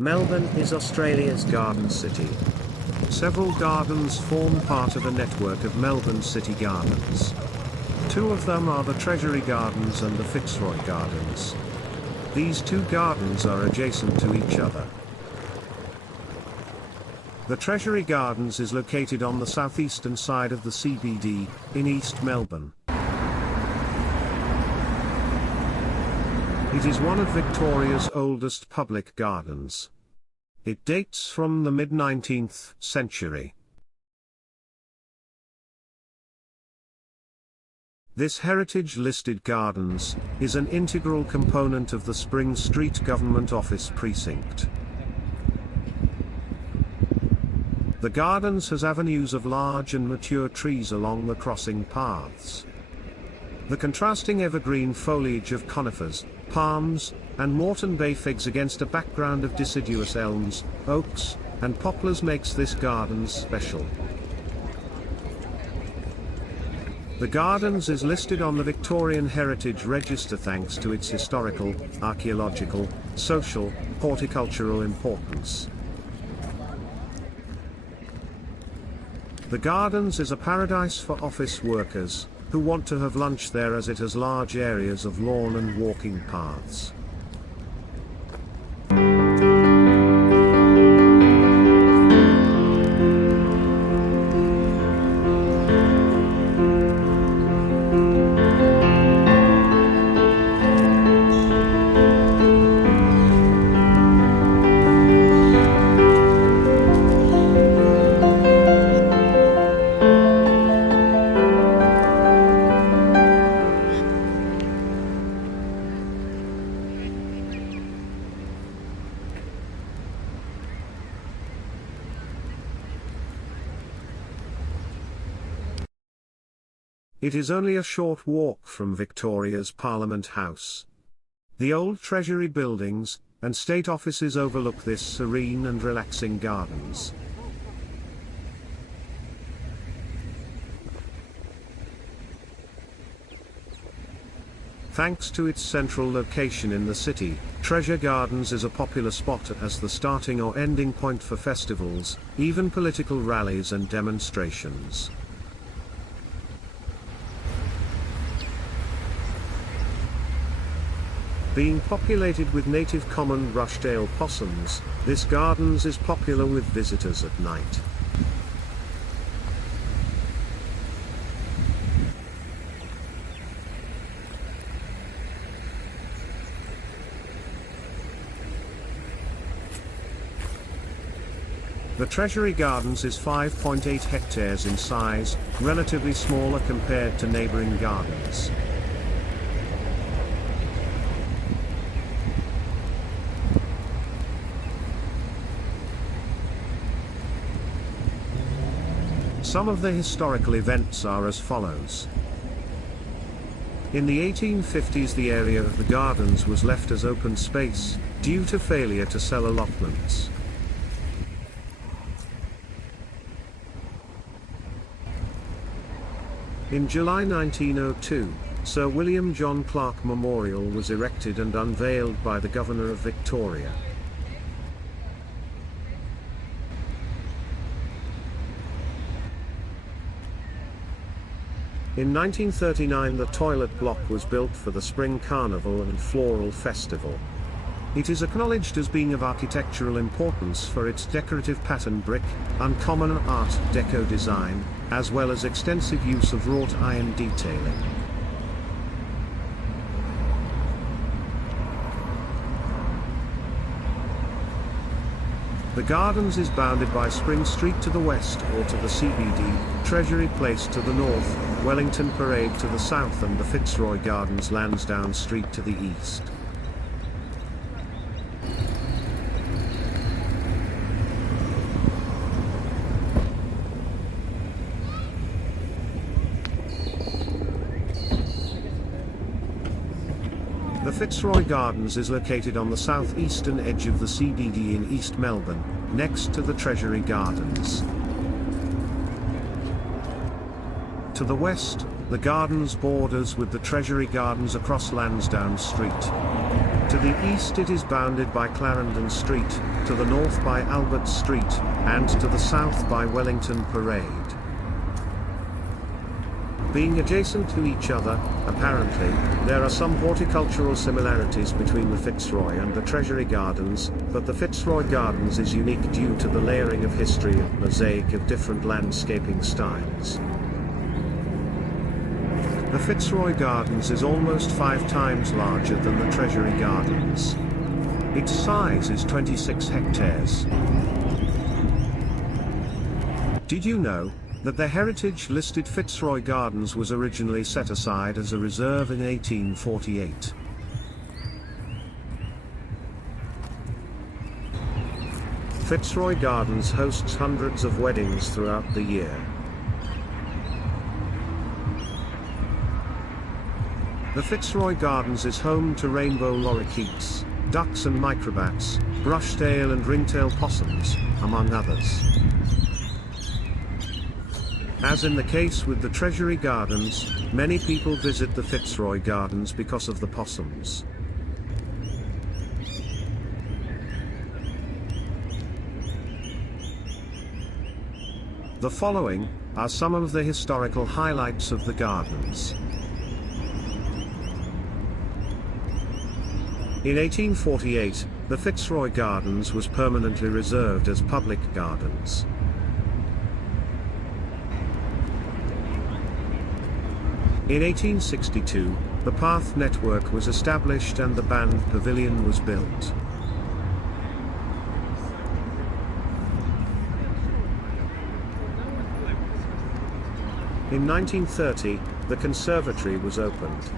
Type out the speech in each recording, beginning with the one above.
Melbourne is Australia's garden city. Several gardens form part of a network of Melbourne City Gardens. Two of them are the Treasury Gardens and the Fitzroy Gardens. These two gardens are adjacent to each other. The Treasury Gardens is located on the southeastern side of the CBD, in East Melbourne. It is one of Victoria's oldest public gardens. It dates from the mid-19th century. This heritage-listed gardens is an integral component of the Spring Street Government Office precinct. The gardens has avenues of large and mature trees along the crossing paths. The contrasting evergreen foliage of conifers, palms, and Moreton Bay figs against a background of deciduous elms, oaks, and poplars makes this gardens special. The gardens is listed on the Victorian Heritage Register thanks to its historical, archaeological, social, horticultural importance. The gardens is a paradise for office workers who want to have lunch there, as it has large areas of lawn and walking paths. It is only a short walk from Victoria's Parliament House. The old Treasury buildings and state offices overlook this serene and relaxing gardens. Thanks to its central location in the city, Treasure Gardens is a popular spot as the starting or ending point for festivals, even political rallies and demonstrations. Being populated with native common Rushdale possums, this gardens is popular with visitors at night. The Treasury Gardens is 5.8 hectares in size, relatively smaller compared to neighbouring gardens. Some of the historical events are as follows. In the 1850s, the area of the gardens was left as open space, due to failure to sell allotments. In July 1902, Sir William John Clark Memorial was erected and unveiled by the Governor of Victoria. In 1939, the toilet block was built for the Spring Carnival and Floral Festival. It is acknowledged as being of architectural importance for its decorative pattern brick, uncommon Art Deco design, as well as extensive use of wrought iron detailing. The gardens is bounded by Spring Street to the west or to the CBD, Treasury Place to the north, Wellington Parade to the south, and the Fitzroy Gardens Lansdowne Street to the east. The Fitzroy Gardens is located on the southeastern edge of the CBD in East Melbourne, next to the Treasury Gardens. To the west, the gardens borders with the Treasury Gardens across Lansdowne Street. To the east it is bounded by Clarendon Street, to the north by Albert Street, and to the south by Wellington Parade. Being adjacent to each other, apparently, there are some horticultural similarities between the Fitzroy and the Treasury Gardens, but the Fitzroy Gardens is unique due to the layering of history and mosaic of different landscaping styles. The Fitzroy Gardens is almost 5 times larger than the Treasury Gardens. Its size is 26 hectares. Did you know that the heritage-listed Fitzroy Gardens was originally set aside as a reserve in 1848? Fitzroy Gardens hosts hundreds of weddings throughout the year. The Fitzroy Gardens is home to rainbow lorikeets, ducks and microbats, brushtail and ringtail possums, among others. As in the case with the Treasury Gardens, many people visit the Fitzroy Gardens because of the possums. The following are some of the historical highlights of the gardens. In 1848, the Fitzroy Gardens was permanently reserved as public gardens. In 1862, the path network was established and the band pavilion was built. In 1930, the conservatory was opened.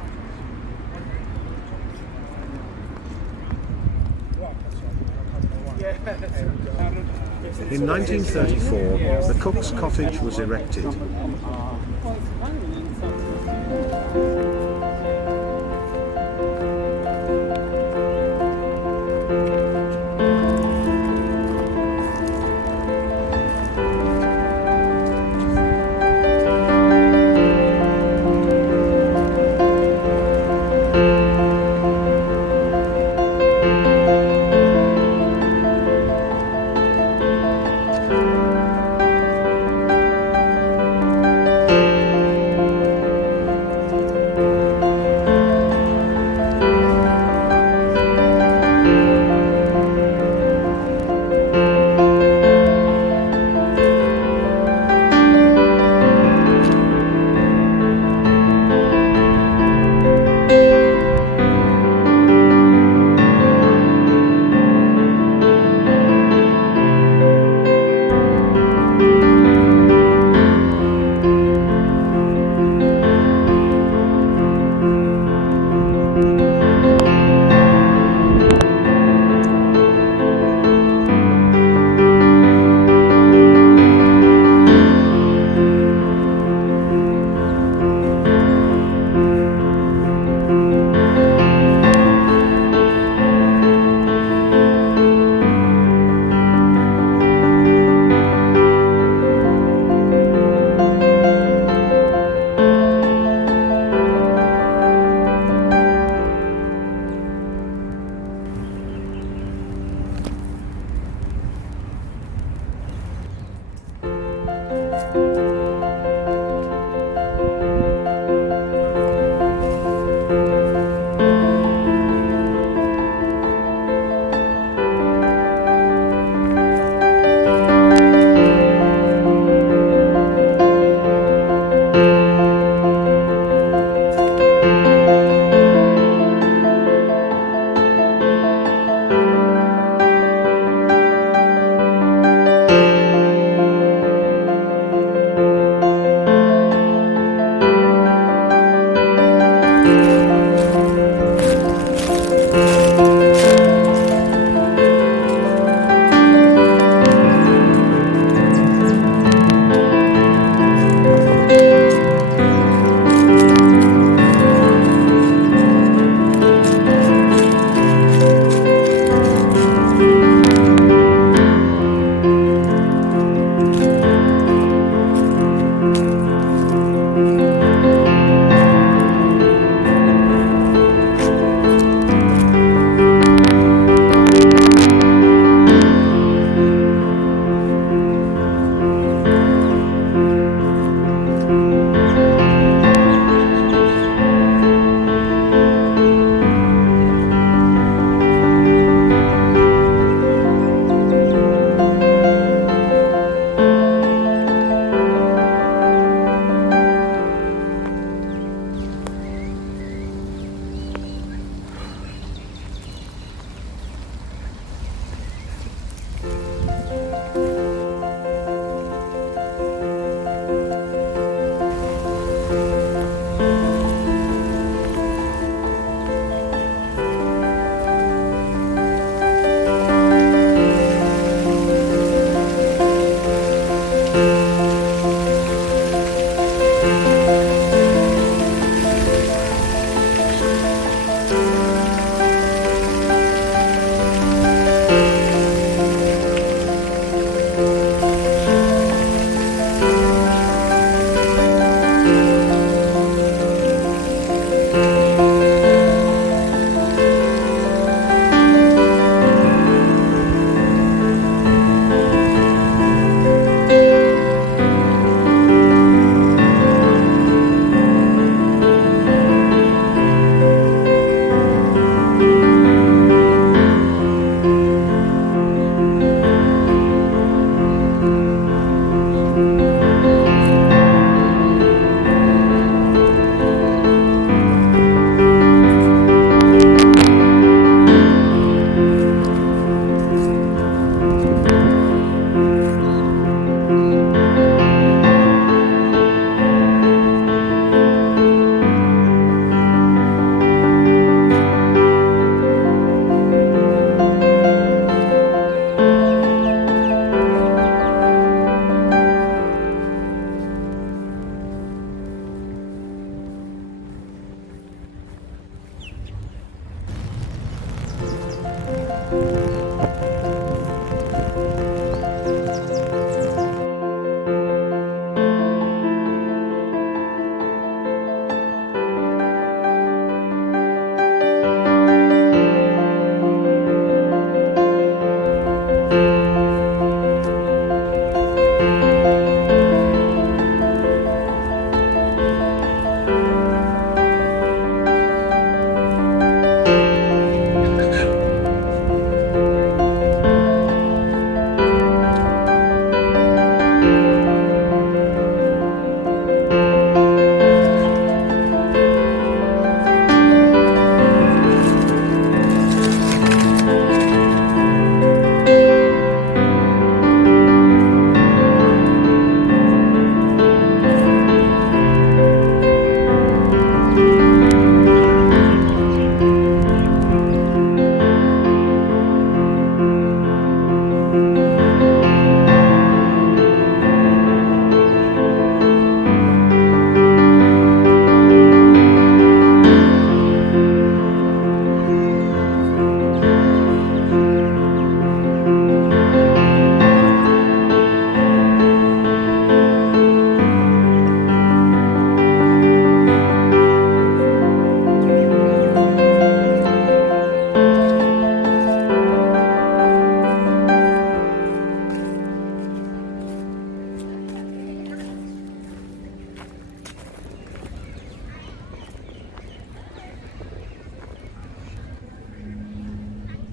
In 1934, the Cook's Cottage was erected.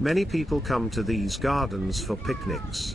Many people come to these gardens for picnics.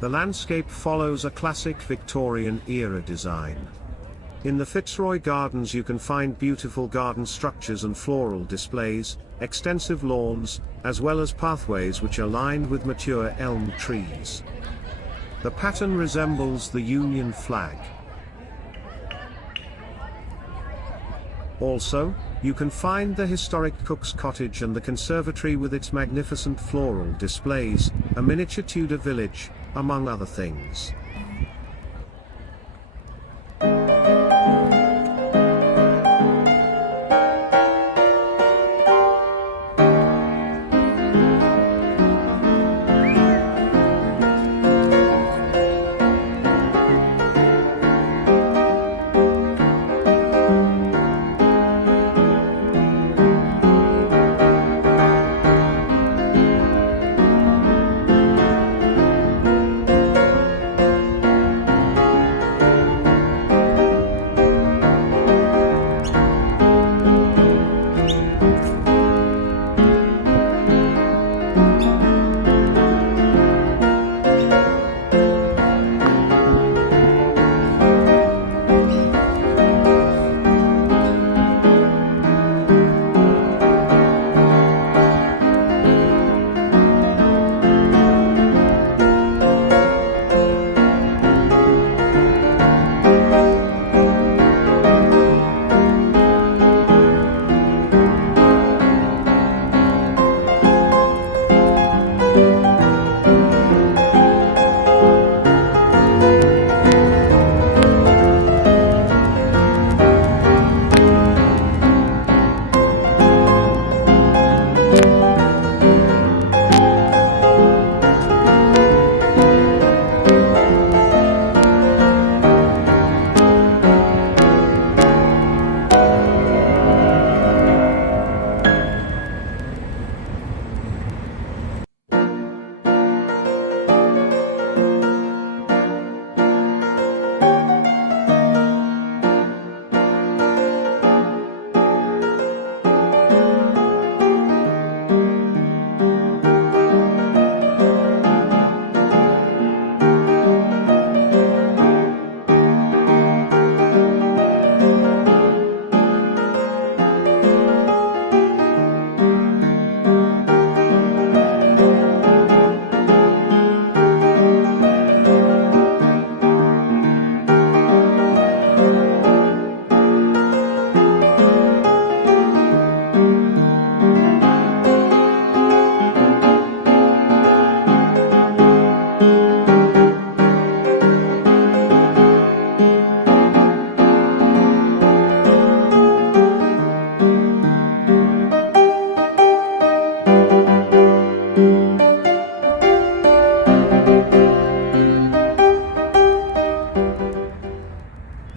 The landscape follows a classic Victorian-era design. In the Fitzroy Gardens you can find beautiful garden structures and floral displays, extensive lawns, as well as pathways which are lined with mature elm trees. The pattern resembles the Union flag. Also, you can find the historic Cook's Cottage and the conservatory with its magnificent floral displays, a miniature Tudor village, among other things.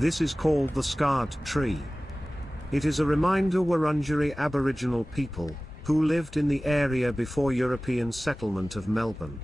This is called the scarred tree. It is a reminder Wurundjeri Aboriginal people, who lived in the area before European settlement of Melbourne.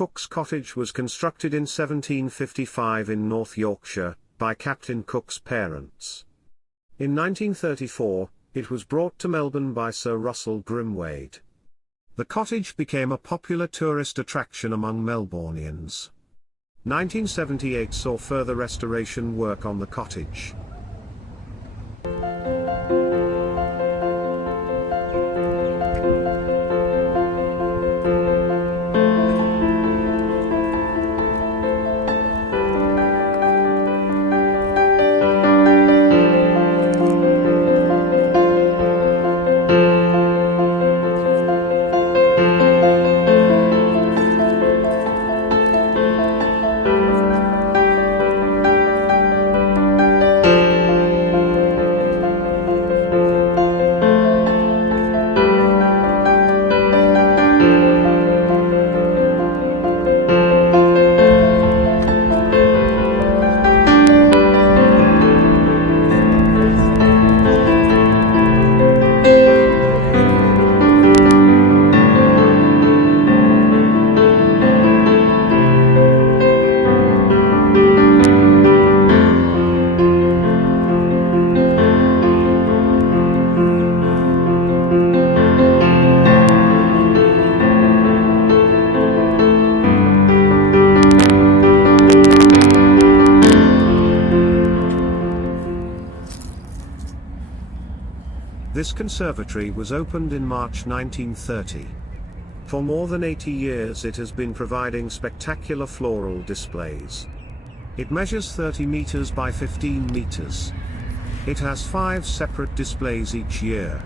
Cook's cottage was constructed in 1755 in North Yorkshire, by Captain Cook's parents. In 1934, it was brought to Melbourne by Sir Russell Grimwade. The cottage became a popular tourist attraction among Melbournians. 1978 saw further restoration work on the cottage. This conservatory was opened in March 1930. For more than 80 years it has been providing spectacular floral displays. It measures 30 meters by 15 meters. It has 5 separate displays each year.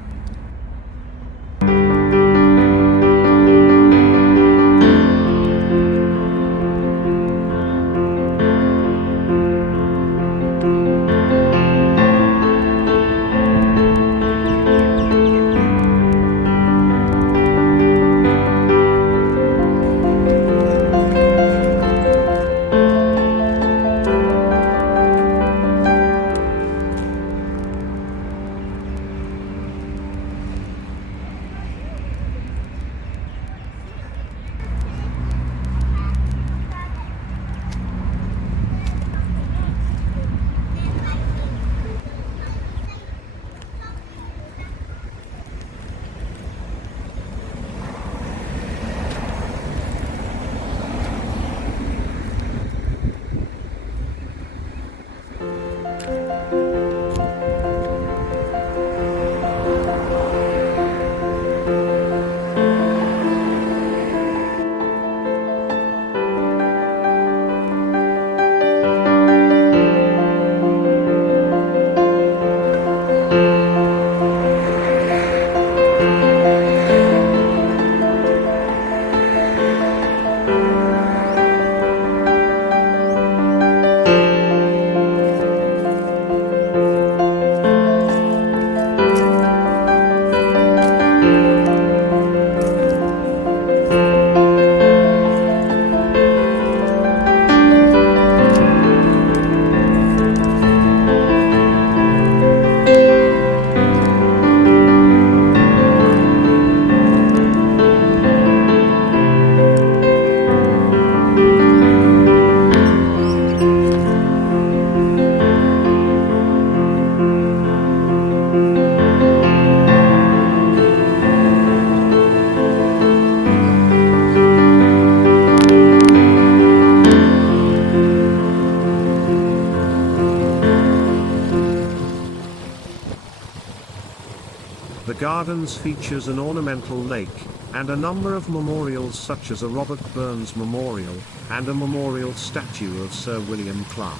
The gardens features an ornamental lake, and a number of memorials such as a Robert Burns Memorial, and a memorial statue of Sir William Clark.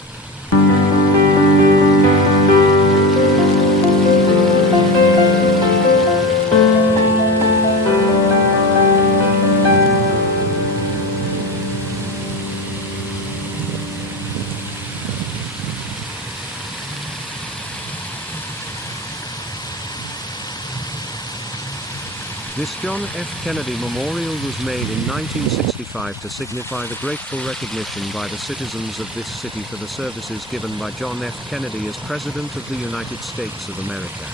This John F. Kennedy Memorial was made in 1965 to signify the grateful recognition by the citizens of this city for the services given by John F. Kennedy as President of the United States of America.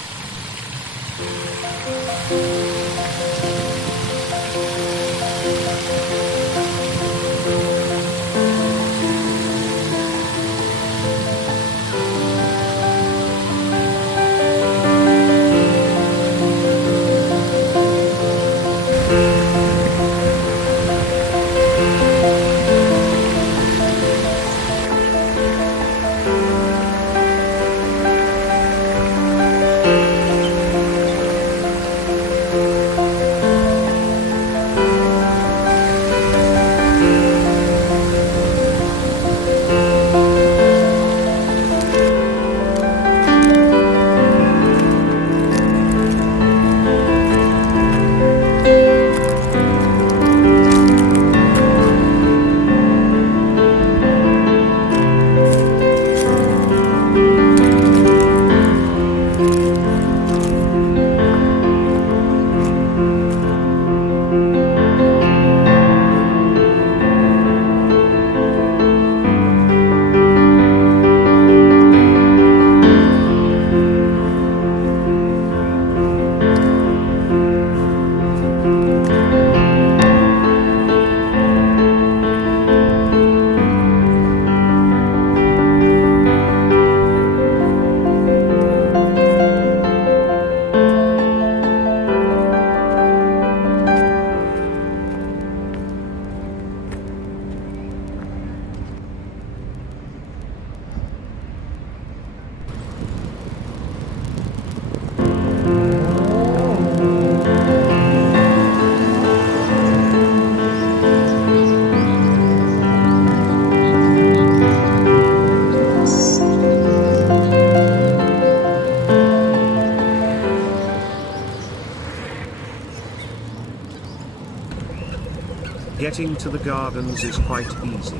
Getting to the gardens is quite easy.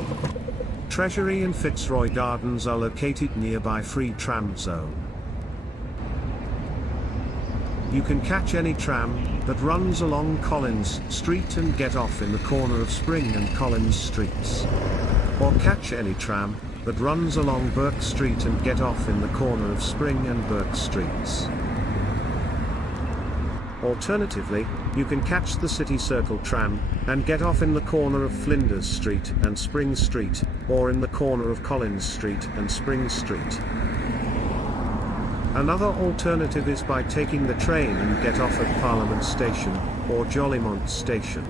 Treasury and Fitzroy Gardens are located nearby free tram zone. You can catch any tram that runs along Collins Street and get off in the corner of Spring and Collins Streets. Or catch any tram that runs along Burke Street and get off in the corner of Spring and Burke Streets. Alternatively, you can catch the City Circle tram and get off in the corner of Flinders Street and Spring Street, or in the corner of Collins Street and Spring Street. Another alternative is by taking the train and get off at Parliament Station or Jolimont Station.